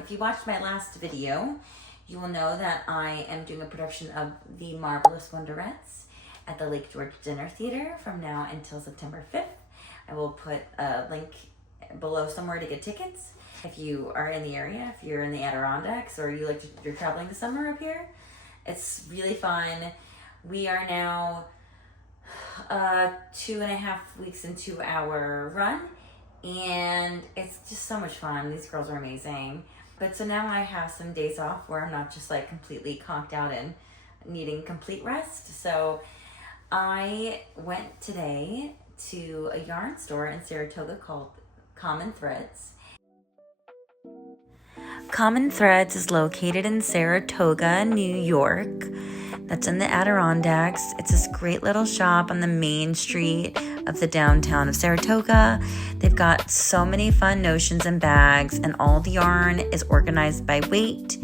If you watched my last video, you will know that I am doing a production of the Marvelous Wonderettes at the Lake George Dinner Theater from now until September 5th. I will put a link below somewhere to get tickets. If you are in the area, if you're in the Adirondacks or you're traveling this summer up here, it's really fun. We are now 2.5 weeks into our run, and it's just so much fun. These girls are amazing. But so now I have some days off where I'm not just like completely conked out and needing complete rest. So I went today to a yarn store in Saratoga called Common Threads. Common Threads is located in Saratoga, New York. That's in the Adirondacks. It's this great little shop on the main street of the downtown of Saratoga. They've got so many fun notions and bags, and all the yarn is organized by weight.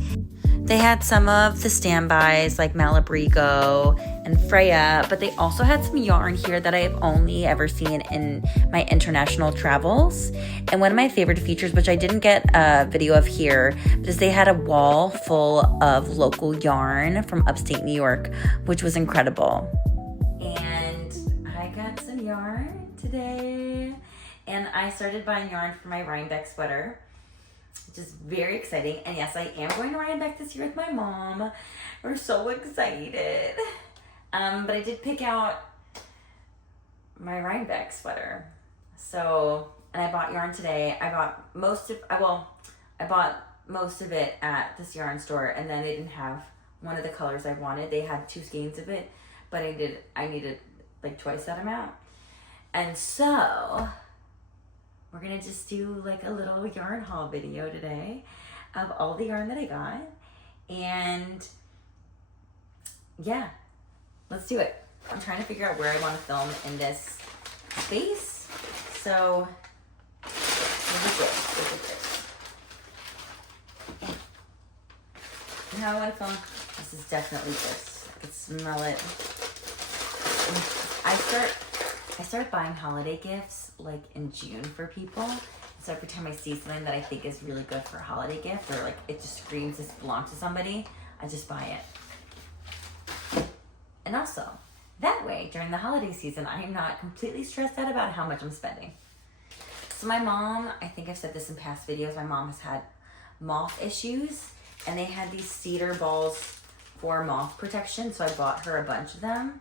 They had some of the standbys like Malabrigo and Freya, but they also had some yarn here that I've only ever seen in my international travels. And one of my favorite features, which I didn't get a video of here, is they had a wall full of local yarn from upstate New York, which was incredible. And I got some yarn today, and I started buying yarn for my Rhinebeck sweater, which is very exciting. And yes, I am going to Rhinebeck this year with my mom. We're so excited. But I did pick out my Rhinebeck sweater. So, and I bought yarn today. I bought most of it at this yarn store, and then they didn't have one of the colors I wanted. They had 2 skeins of it, but I needed like twice that amount. And so we're gonna just do like a little yarn haul video today of all the yarn that I got. And yeah, let's do it. I'm trying to figure out where I want to film in this space. So look at this. You know how I want to film? This is definitely this. I can smell it. I start buying holiday gifts like in June for people. So every time I see something that I think is really good for a holiday gift, or like it just screams this belongs to somebody, I just buy it. And also, that way during the holiday season, I am not completely stressed out about how much I'm spending. So my mom, I think I've said this in past videos, my mom has had moth issues, and they had these cedar balls for moth protection, so I bought her a bunch of them.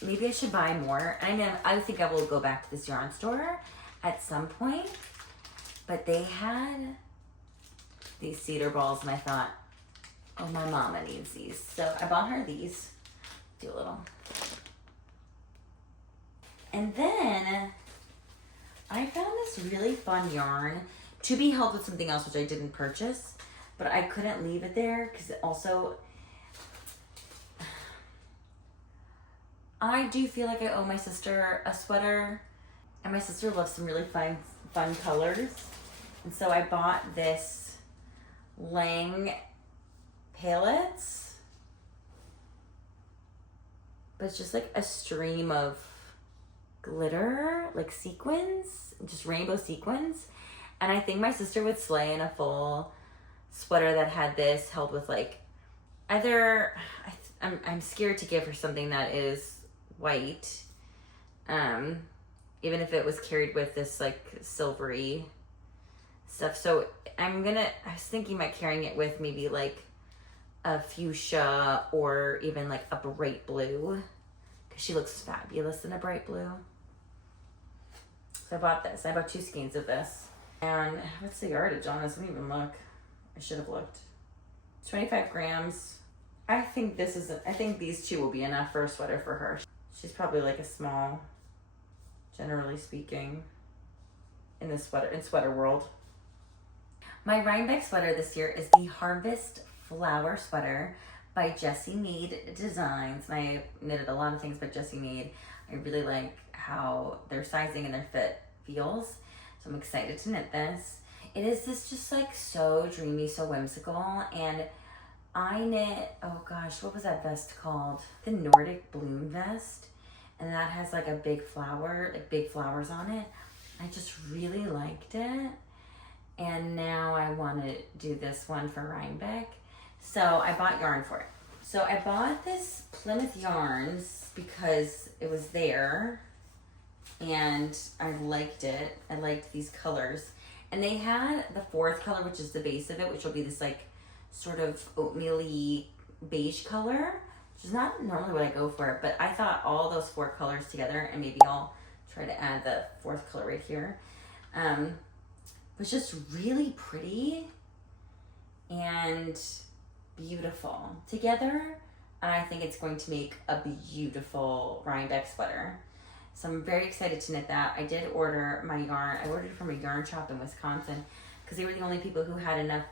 Maybe I should buy more. I think I will go back to this yarn store at some point, but they had these cedar balls, and I thought, oh, my mama needs these. So I bought her these. Do a little. And then I found this really fun yarn to be held with something else, which I didn't purchase, but I couldn't leave it there because it also, I do feel like I owe my sister a sweater, and my sister loves some really fun colors. And so I bought this Lang palettes, but it's just like a stream of glitter, like sequins, just rainbow sequins. And I think my sister would slay in a full sweater that had this held with like either, I'm scared to give her something that is white, even if it was carried with this like silvery stuff. So I was thinking about carrying it with maybe like a fuchsia or even like a bright blue, because she looks fabulous in a bright blue. So I bought this. I bought 2 skeins of this. And what's the yardage on this? I didn't even look. I should have looked. 25 grams. I think these 2 will be enough for a sweater for her. She's probably like a small, generally speaking, in sweater world. My Rhinebeck sweater this year is the Harvest Flower sweater by Jessie Mead Designs. And I knitted a lot of things by Jessie Mead. I really like how their sizing and their fit feels. So I'm excited to knit this. It is this just like so dreamy, so whimsical. And I knit, oh gosh, what was that vest called? The Nordic Bloom vest. And that has like a big flower, like big flowers on it. I just really liked it. And now I want to do this one for Rhinebeck. So I bought yarn for it. So I bought this Plymouth Yarns because it was there and I liked it. I liked these colors. And they had the 4th color, which is the base of it, which will be this like sort of oatmeal-y beige color, which is not normally what I go for, but I thought all those 4 colors together, and maybe I'll try to add the 4th color right here, was just really pretty and beautiful together. And I think it's going to make a beautiful Rhinebeck sweater. So I'm very excited to knit that. I did order my yarn. I ordered it from a yarn shop in Wisconsin because they were the only people who had enough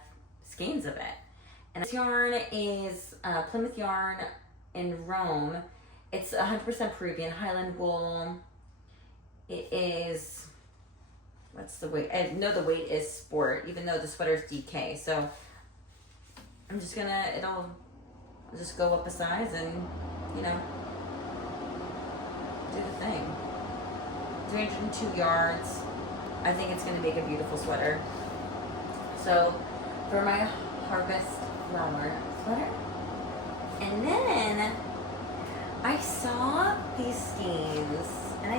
skeins of it. And this yarn is Plymouth yarn in Rome. It's 100% Peruvian Highland wool. It is, what's the weight? I know the weight is sport, even though the sweater's DK. So I'm just gonna, I'll just go up a size and, you know, do the thing. 302 yards. I think it's gonna make a beautiful sweater. So for my Harvest Flower sweater. And then I saw these skeins, and I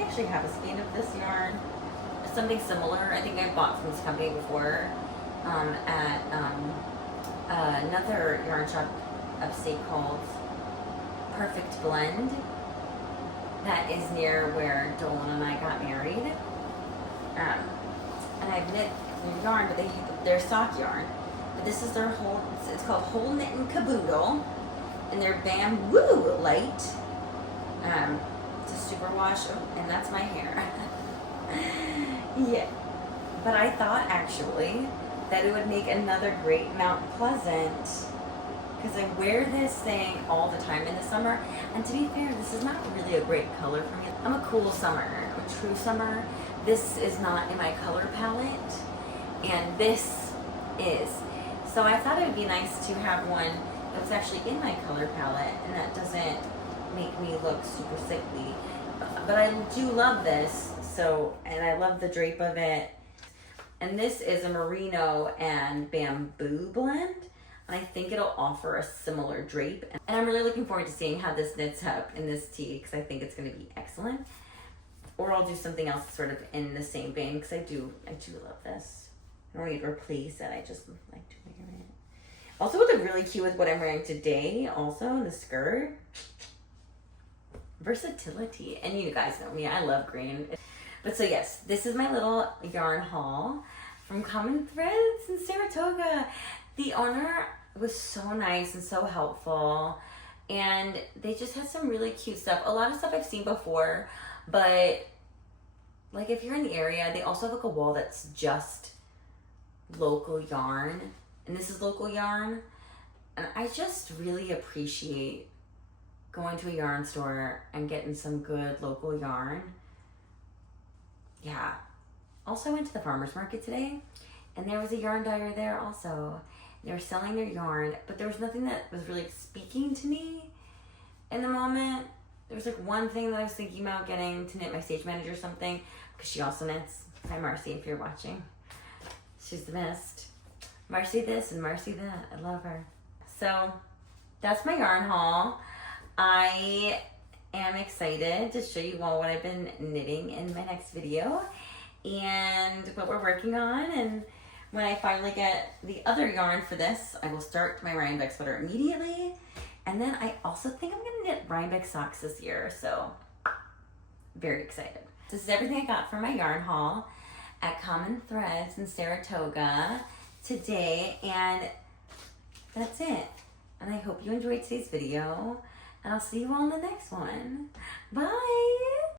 actually have a skein of this yarn, something similar. I think I bought from this company before at another yarn shop upstate called Perfect Blend. That is near where Dolan and I got married. And I've knit their yarn, but they're sock yarn. But this is their it's called Whole Knit and Caboodle. And they're bamboo light. It's a superwash, and that's my hair. Yeah. But I thought actually that it would make another great Mount Pleasant, because I wear this thing all the time in the summer. And to be fair, this is not really a great color for me. I'm a cool summer, a true summer. This is not in my color palette, and this is. So I thought it would be nice to have one that was actually in my color palette, and that doesn't make me look super sickly. But I do love this, and I love the drape of it. And this is a merino and bamboo blend. And I think it'll offer a similar drape. And I'm really looking forward to seeing how this knits up in this tee, because I think it's going to be excellent. Or I'll do something else sort of in the same vein, because I do love this. I don't need to replace it. I just like to wear it. Also, what look really cute with what I'm wearing today, also, the skirt. Versatility. And you guys know me, I love green. But so yes, this is my little yarn haul from Common Threads in Saratoga. The owner was so nice and so helpful, and they just had some really cute stuff. A lot of stuff I've seen before, but like if you're in the area, they also have like a wall that's just local yarn, and this is local yarn. And I just really appreciate going to a yarn store and getting some good local yarn. Yeah. Also, I went to the farmer's market today, and there was a yarn dyer there also. They were selling their yarn, but there was nothing that was really speaking to me in the moment. There was like one thing that I was thinking about getting to knit my stage manager or something, because she also knits. Hi Marcy, if you're watching. She's the best. Marcy this and Marcy that. I love her. So that's my yarn haul. I am excited to show you all what I've been knitting in my next video and what we're working on. And when I finally get the other yarn for this, I will start my Rhinebeck sweater immediately. And then I also think I'm gonna knit Rhinebeck socks this year, so very excited. This is everything I got for my yarn haul at Common Threads in Saratoga today, and that's it. And I hope you enjoyed today's video, and I'll see you all in the next one. Bye!